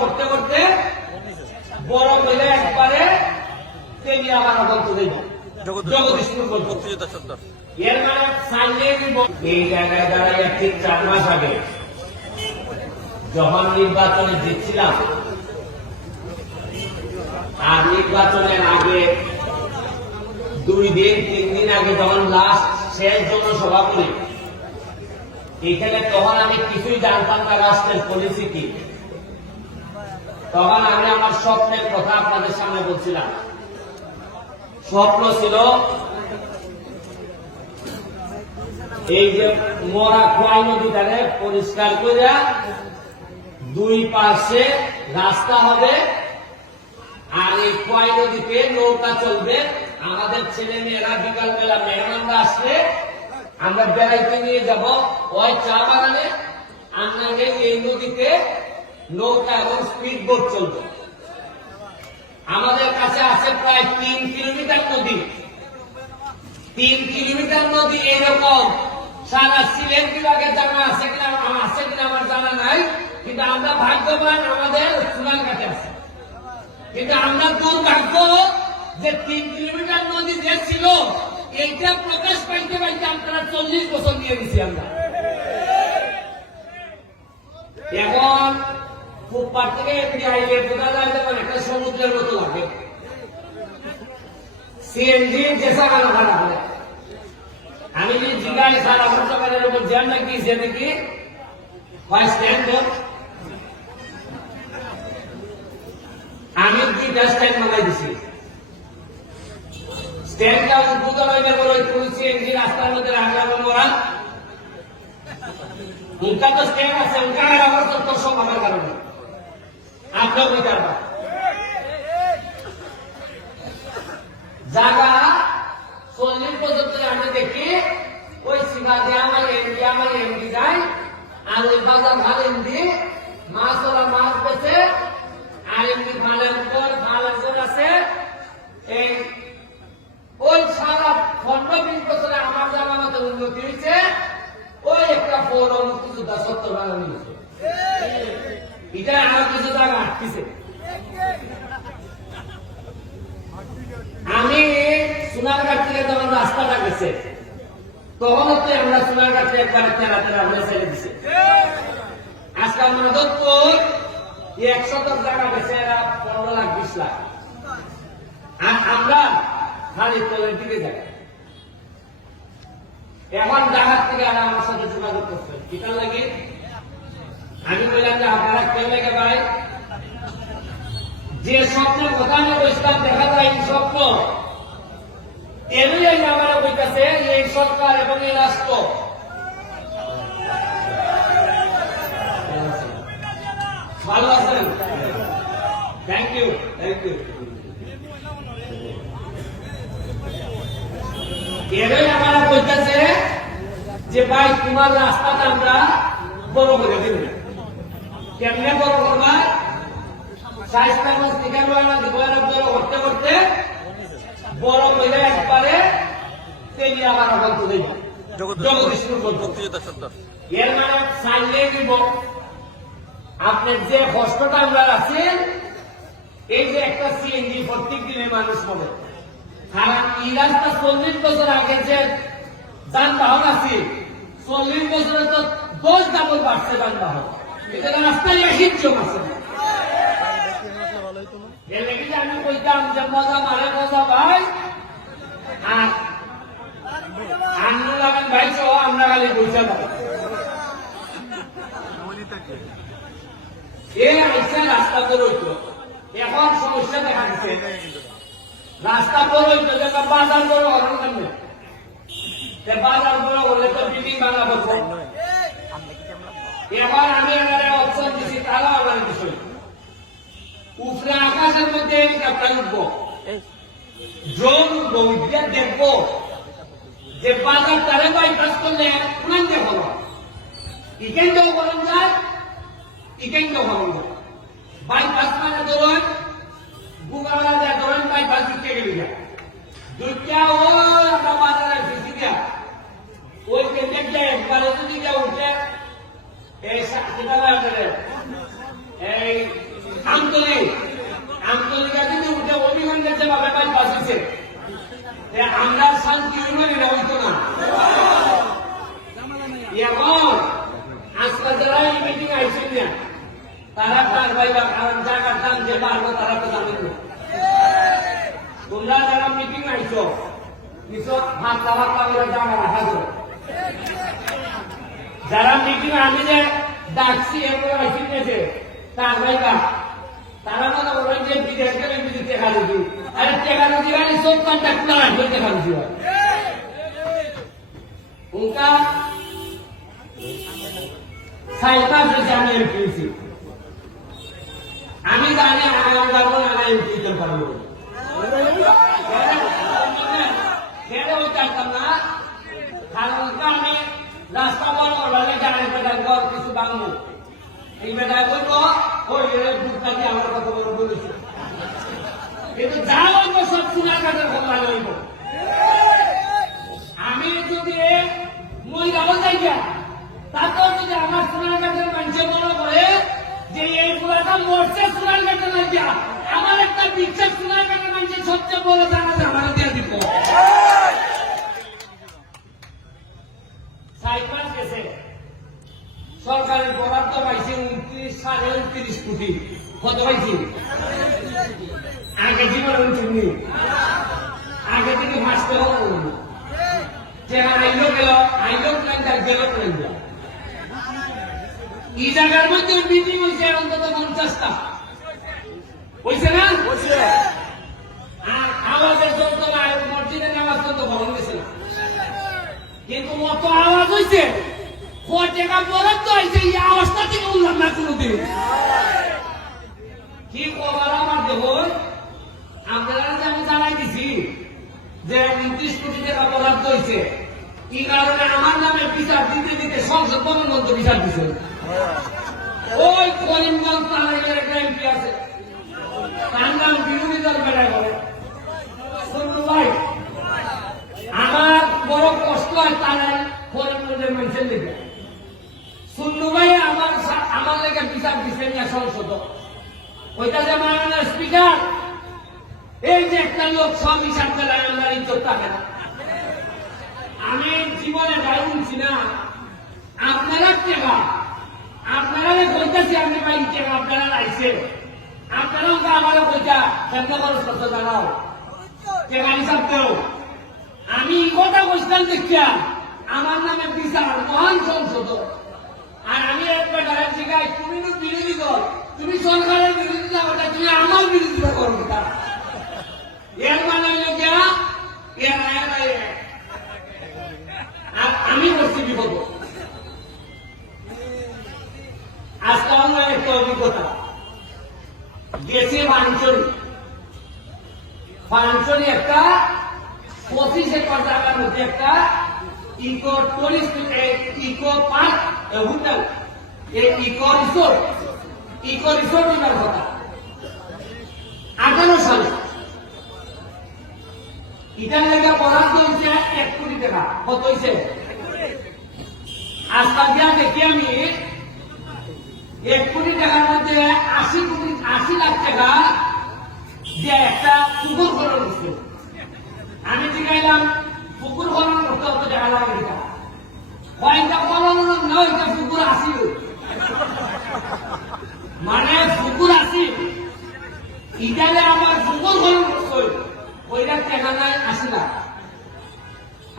করতে করতে বড় মিলে একবারে আমার বলতে দেব জগদীশপুর এর মানে এই জায়গায় দাঁড়াইয়া ঠিক 4 মাস আগে যখন নির্বাচনে জিতছিলাম আর নির্বাচনের আগে 2 দিন 3 দিন আগে যখন লাস্ট শেষ জনসভা করি এখানে তখন আমি কিছুই জানতাম না রাষ্ট্রের পলিসি কি। তখন আমি আমার স্বপ্নের কথা আপনাদের সামনে বলছিলাম। স্বপ্ন ছিল এই যে মরা খোয়াই নদীটাকে পরিষ্কার করে 2 পাশে রাস্তা হবে আর এই খোয়াই নদীতে নৌকা চলবে। আমাদের ছেলে মেয়েরা বিকালবেলা মেহমানরা আসলে আমরা বেড়াইতে নিয়ে যাব ওই চা বাগানে, আপনাদের এই নদীতে নৌকা এবং স্পিড বোট চলবে। আমাদের কাছে আছে প্রায় 3 কিলোমিটার নদী। 3 কিলোমিটার নদী এরকম সারা সিলেট বিভাগে জানা আছে কিনা আমার জানা নাই, কিন্তু আমরা ভাগ্যবান আমাদের সোনারঘাটে আছে। কিন্তু আমরা দুর্ভাগ্য যে 3 কিলোমিটার নদী যে ছিল এইটা প্রকাশ পাইতে পাইতে আপনারা 40 বছর দিয়ে দিচ্ছি আমরা। এখন ফুটপাথ থেকে এমনি আইলে বোঝা যায় যেমন একটা সমুদ্রের মতো লাগে। সিএনজি যেসা কালো খারাপ হয় আমি যদি জিজ্ঞাসা স্যার আমার সকালের উপর জ্যাম নাকি সে নাকি হয় স্ট্যান্ড আমি 2টা স্ট্যান্ড বানাই দিছি। স্ট্যান্ডটা উদ্বোধন হইলে বলে পুলিশ সিএনজি রাস্তার মধ্যে রাখলাম ওরা उनका तो स्टैंड है उनका बराबर 70 আমার কারণে আপনার বিচার জায়গা 40 পর্যন্ত আমি দেখি ওই সীমা দিয়ে আমার এমডি যায় আর ওই বাজার ভালেন দিয়ে মাছ ওরা মাছ বেছে আর এমনি ভালেন পর ভালেন আছে এই ওই সারা 15-20 বছরে আমার জায়গা মতো উন্নতি হয়েছে। ওই একটা বড় মুক্তিযোদ্ধা 70 বানানো হয়েছে, এটা আরো কিছু জায়গা আটকেছে। আমি সোনারঘাট থেকে যখন রাস্তাটা গেছে তখন তো আমরা সোনারঘাটে একবার তেরা আমরা ছেড়ে দিছে। আজকাল মাধবপুর 100 জায়গা গেছে এরা 15 লাখ 20 লাখ, আর আমরা খালি তলের দিকে যাই। এখন ডাকাত থেকে আর আমার সাথে যোগাযোগ করছেন কিটার লাগে আমি বললাম যে আপনারা কেউ লেগে ভাই যে স্বপ্নের কথা আমি বলছিলাম দেখা যায় এই স্বপ্ন এরই আমার বইতেছে এই সরকার এবং এই রাষ্ট্র ভালো আছেন। থ্যাংক ইউ এরই আমার বলতেছে যে ভাই তোমার রাস্তাটা আমরা বড় করে দিব। কেমনে বড় করবা? 60 মাস থেকে করতে করতে বড় করে একবারে তেলিয়া আমার বলতে দেব জগদীশপুর এর মানে সাইলে দিব। আপনার যে কষ্টটা আমরা আছেন এই যে একটা সিএনজি প্রত্যেক দিনে মানুষ হবে, কারণ এই রাস্তা 40 বছর আগে যে যানবাহন আছে 40 বছরে তো 10 ডাবল বাড়ছে যানবাহন। এটা রাস্তায় হিটজম আছে। এর লেগে যে আমি কইতাম যে মজা মারে মজা ভাই আর আন্দোলন লাগান ভাই সহ আমরা খালি বইসা পাবো এই আইসা রাস্তা তো রইতো। এখন সমস্যা দেখা দিচ্ছে রাস্তা বড় হইতো যে বাজার বড় হওয়ার জন্য বাজার বড় হলে তো বিল্ডিং বানাবো। এবার আমি এনারে অপশন দিচ্ছি তারা আমার বিষয় উপরে আকাশের মধ্যে হেলিকপ্টার উঠবো, ড্রোন উঠবো, উঠে দেখবো যে বাজার তারে বাইপাস করলে কোন দেখো ইকেন্দ্র করেন যায় ইকেন্দ্র করেন যায় বাইপাস মানে ধরুন বুগাওয়ালা যায় ধরেন বাইপাস দিতে গেলে যায় দুইটা ও আমরা বাজারে ফেসি দিয়া ওই কেন্দ্রে একবারে যদি উঠে এই এই আন্তরিকা যদি উঠে অভিমানের যেভাবে বাইপাস হয়েছে আমরা শান্তি এটা হইতো না। এখন আজকে যারা এই মিটিং আইসেন না তারা কার ভাইবা কারণ জায়গার দাম যে বাড়বো তারা তো জানেন না। তোমরা যারা মিটিং আইছো কিছু হাতলা করে জায়গা রাখা যারা মিটিং আমি যে ডাকছি এগুলো আইসেন নেছে তার ভাইবা তারা মনে করেন যে বিদেশ গেলে বিদেশ টেকা দিবি আরে টেকা দিবি মানে সব কন্ট্যাক্ট না রাখবে টেকা দিবি उनका साइबा से जाने एमपीसी আমি জানি আগামী বারবার না এমপি তে পারবো কেন ওই চাইতাম না কারণ আমি রাস্তা বড় বড় জানি বেটা ঘর কিছু বাংলো এই বেটা বলবো ওই বুকটা দিয়ে আমার কথা বলেছে কিন্তু যা বলবো সব শোনার কাছে খবর লইব আমি যদি মহিলাও যাই তারপর যদি আমার সোনারঘাটের মানুষ মনে করে যে এই পুরাটা মরছে সোনারঘাটের লাগিয়া আমার একটা বিশ্বাস সোনারঘাটের মানুষের সবচেয়ে বড় জানাতে আমার দিয়ে দিব সাইপাস গেছে সরকারের বরাদ্দ পাইছে 29.29 কোটি কত পাইছি আগে জীবন তুমি আগে থেকে ফাঁসতে হবে যে আইলো গেল নাই তার গেল এই জায়গার মধ্যে মিটিং হয়েছে অন্তত 50টা হয়েছে না আর আওয়াজের যন্ত্রণা মসজিদের নামাজ পর্যন্ত ভরণ গেছে না কিন্তু মত আওয়াজ হয়েছে টাকা বরাদ্দ হয়েছে এই আওয়াজটা থেকে উঠলাম না কোনোদিন কি খবর আমার দেখুন আপনারা যে আমি জানাই দিছি যে 29 কোটি টাকা বরাদ্দ হয়েছে কি কারণে আমার নামে বিচার দিতে দিতে সংসদ ভবন মন্ত্র বিচার দিচ্ছে ওই করিমগঞ্জ তালাইয়ের একটা এমপি আছে তার নাম বিরোধী দল বেড়ায় বলে শুনু ভাই আমার বড় কষ্ট হয় তারাই করিমগঞ্জের মানুষের দিকে শুনু ভাই আমার লেগে বিচার দিচ্ছে না সংসদ ওইটা যে মাননীয় স্পিকার এই যে একটা লোক সব হিসাব পেলায় আমরা ইজ্জত থাকে না আমি জীবনে গাই উঠছি না আপনারা টেকা আপনারা বলতেছি আমি ভাই টেকা আপনারা লাইছে আপনারাও আমার বইটা কেন্দ্র খরচ করতে জানাও টেকা হিসাব দেও আমি কথা বলছিলাম দেখিয়া আমার নামে বিচার মহান সংসদ আর আমি একটা গাড়ি শিখাই তুমি তো বিরোধী দল তুমি সরকারের বিরোধিতা করতে তুমি আমার বিরোধিতা করবে তা এর মানে হইল গিয়া আর আমি করছি বিপদ আজকে আমার একটা অভিজ্ঞতা গেছে ফাংশনে একটা 25 একর জায়গার মধ্যে একটা eco tourist eco park hotel এই ইকো রিসোর্ট হইবার কথা 18 সালে এটার লেগে বরাদ্দ হয়েছে 1 কোটি টাকা কত হয়েছে আজকাল দিয়া দেখি আমি 1 কোটি টাকার মধ্যে 80 লাখ টাকা দিয়ে একটা পুকুর খনন করছে আমি জিজ্ঞাইলাম পুকুর খনন করতে অত টাকা লাগে এটা কয়েকটা খনন নয় এটা পুকুর আসিল মানে পুকুর আসি ইটালে আমার পুকুর খনন করছে ওইটা টাকা নাই 80 লাখ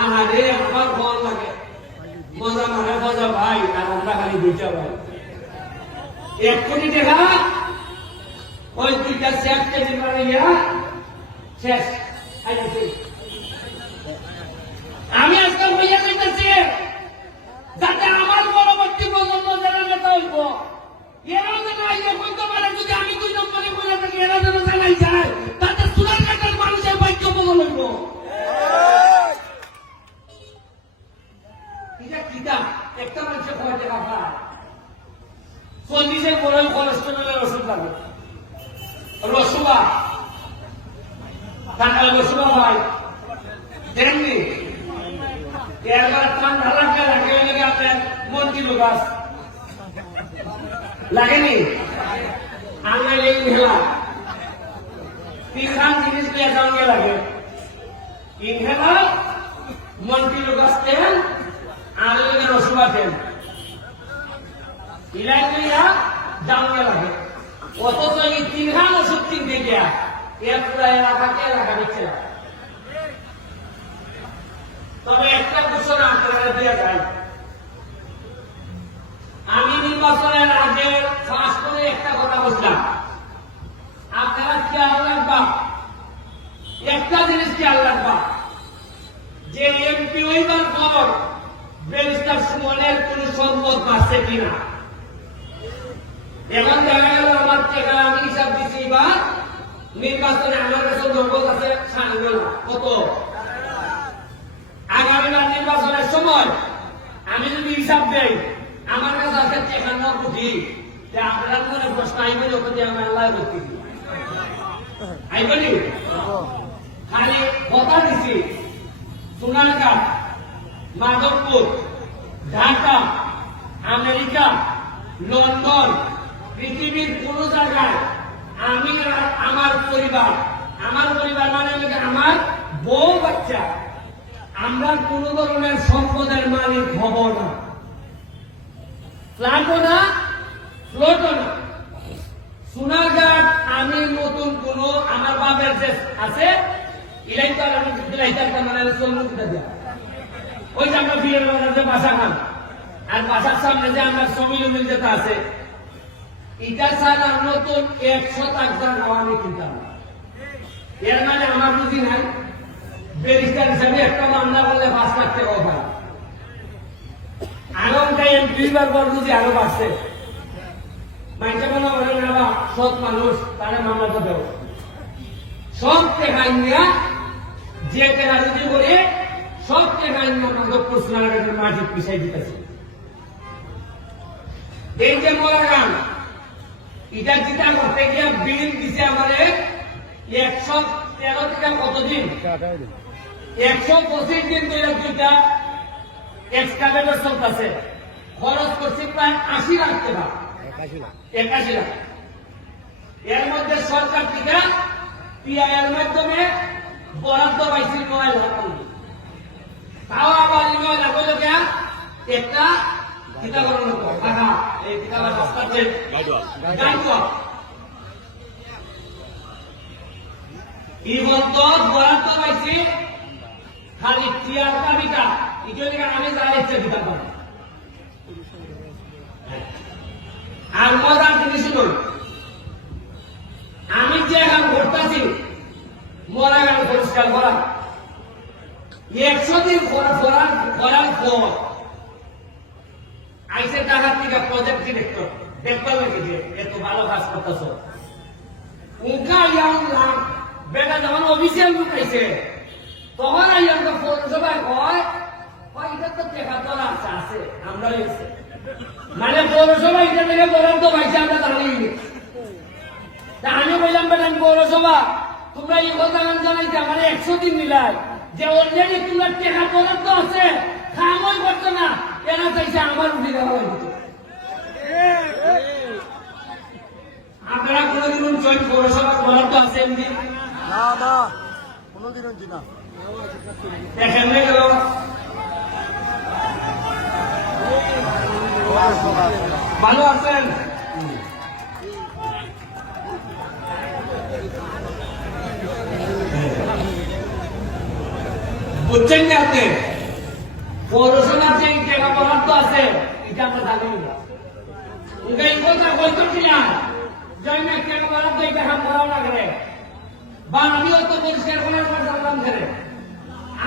আরে আমার ফোন লাগে মজা মানে মজা ভাই আর আমরা খালি দুইটা ভাই 1 কোটি টাকা ওই দুইটা শেষ কেজি বানাইয়া শেষ আমি আজকে হইয়া যাইতেছি যাতে আমার পরবর্তী প্রজন্ম যারা নেতা হইব এরাও যেন আইয়া বলতে পারে যদি আমি 2 নম্বরে বলে থাকি এরা যেন জানাই যায় তাতে সুনারঘাটের মানুষের বাক্য বদল হইব এটা কিতা একটা মানুষের কয় টাকা পায় 40 বড় কোলেস্টেরলের ওষুধ লাগে রসুবা টাকা রসুবা ভাই দেননি এবার ঠান্ডা লাগা লাগে আপনার মন্দির গাছ লাগেনি আমরা এই মেলা তিনখান জিনিস নিয়ে যাওয়া লাগে ইনহেলার মন্টিলোগাস তেল আর রসুয়া তেল ইলাইয়া যাওয়া লাগে অথচ এই তিনখান ওষুধ কিনতে গিয়া এর পুরা এলাকাকে এলাকা দিচ্ছে না। তবে একটা ঘোষণা আপনারা দিয়ে যায় আমি নির্বাচনের আগে ফাঁস করে একটা কথা বললাম আপনারা খেয়াল রাখবা একটা জিনিস খেয়াল রাখবা যে এমপি হইবার পর ব্যারিস্টার সুমনের কোন সম্পদ আছে কিনা। এখন দেখা গেল আমার টাকা আমি হিসাব দিচ্ছি বা নির্বাচনে আমার কাছে নগদ আছে কত আগামীবার নির্বাচনের সময় আমি যদি হিসাব দেই আমার কাছে আছে 53 কোটি আপনারা মনে প্রশ্ন আইবেন ওখানে আমি আল্লাহ করতে আইবেনি খালি কথা দিচ্ছি সোনারঘাট মাধবপুর ঢাকা আমেরিকা লন্ডন পৃথিবীর কোন জায়গায় আমি আমার পরিবার মানে আমার বউ বাচ্চা আমরা কোন ধরনের সম্পদের মালিক হব না ফ্ল্যাটও না ফ্লোটও না। সোনারঘাট আমি নতুন কোন আমার বাপের যে আছে ইলাইতার আমি ইলাইতার মানে চন্দ্রকিতা দেওয়া ওই যে আমরা বিয়ের যে বাসা খান আর বাসার সামনে যে আমরা সমিল মিল যেটা আছে এটা ছাড়া নতুন 100 আমি কিনতাম। এর মানে আমার বুঝি নাই ব্যারিস্টার হিসাবে একটা মামলা করলে 5 লাখ টাকা হয় আগামীটা এমপিবার পর বুঝি আরো বাড়ছে মাইকে মনে করেন না সৎ মানুষ তারা মামলাটা দেব সব টাকা নিয়ে যে টাকা যদি বলে সব টাকা নিয়ে মাধবপুর সোনারঘাটের মাঝে পিছাই দিতেছে। এই যে মোলাগান এটা যেটা করতে গিয়ে বিল দিছে আমাদের 113 থেকে কতদিন 125 দিন ধরে দুইটা এক্সকাভেটর চলতেছে খরচ করছে প্রায় 80 লাখ টাকা 81 লাখ। এর মধ্যে সরকার থেকে পিআইএর মাধ্যমে বরাদ্দ পাইছে 9 লাখ তাও আবার 9 লাখ হলো কেন একটা কিতা করো টাকা এই কিতাবের রাস্তা যে গাইডওয়া ইবন্ত বরাদ্দ পাইছে খালি টিয়ার কাবিটা ইজনে আমি যাই ইচ্ছা দিতে পারি আর মজার জিনিস নয় আমি যে গান করতেছি মরা গান পরিষ্কার করা 100 দিন করার পর আইসে টাকার থেকে প্রজেক্ট ডিরেক্টর দেখতে লাগে যে এত ভালো কাজ করতেছ উনকা ইয়াম বেটা যখন অফিসিয়াল রূপ আইছে তখন আইয়াম তো পৌরসভায় কয় এটা তো টাকা তোলা আছে আমরা আছে মানে পৌরসভা এটা থেকে বরাদ্দ পাইছে আমরা জানি আমি বললাম বেটা পৌরসভা তোমরা এই কথা জানাইতে আমার 100 দিন মিলাই যে অলরেডি তোমার টাকা বরাদ্দ আছে খামই করতো না এরা চাইছে আমার উঠে দেওয়া হয়েছে। আপনারা কোনদিন জয়েন্ট পৌরসভা বরাদ্দ আছেন না কোনদিন না দেখেন গেল ভালো আছেন বুঝছেন না আপনি পৌরসভার যে টাকা বরাদ্দ আছে এটা আমরা জানি না এই কথা বলতো কিনা যাই না টাকা বরাদ্দ এই টাকা করাও না করে বা আমিও তো পরিষ্কার করার পর জানলাম ধরে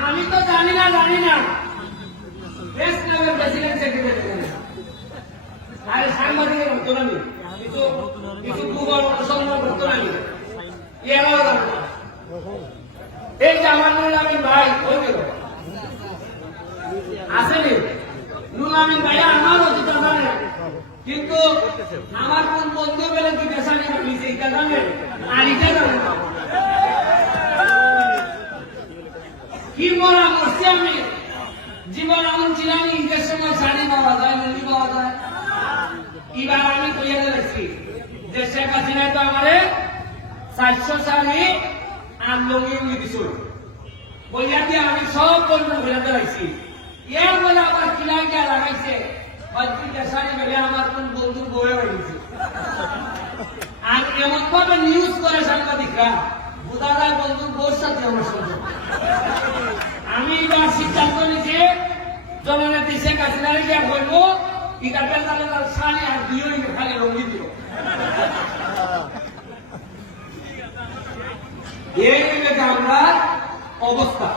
আমি তো জানি না প্রেস ক্লাবের প্রেসিডেন্ট সেক্রেটারি আরে সাংবাদিক করতো না কিছু গুগল অনুসন্ধান করতো না এরাও জানো এই যে আমার নুল আমিন ভাই ওই গেল আসেনি নুল আমিন ভাই আমার অতীত জানে কিন্তু আমার কোন বন্ধু বেলে দুই পেশা নিয়ে মিশে এটা জানে আর এটা জানে কি মরা করছি আমি জীবন এমন ছিলাম ঈদের সময় শাড়ি পাওয়া যায় লুঙ্গি পাওয়া যায় এবার আমি কইয়া দিয়েছি যে শেখ হাসিনা তো আমারে 400 সালে আন্দোলন দিয়েছিল বইয়া দিয়ে আমি সব পরিমাণ ঘুরে বেড়াইছি এর বলে আবার কিলাই গিয়া লাগাইছে হয়তো দেশানি মেলে আমার কোন বন্ধুর বয়ে বেড়েছে আর এমন ভাবে নিউজ করে সাংবাদিকরা বোঝা যায় বন্ধুর বউর সাথে আমার সম্পর্ক আমি এবার সিদ্ধান্ত নিয়েছি জননেত্রী শেখ হাসিনারে গিয়া বলবো এটা পেশালে তার সানি আর দিও খালি রঙি দিও এই আমরা অবস্থা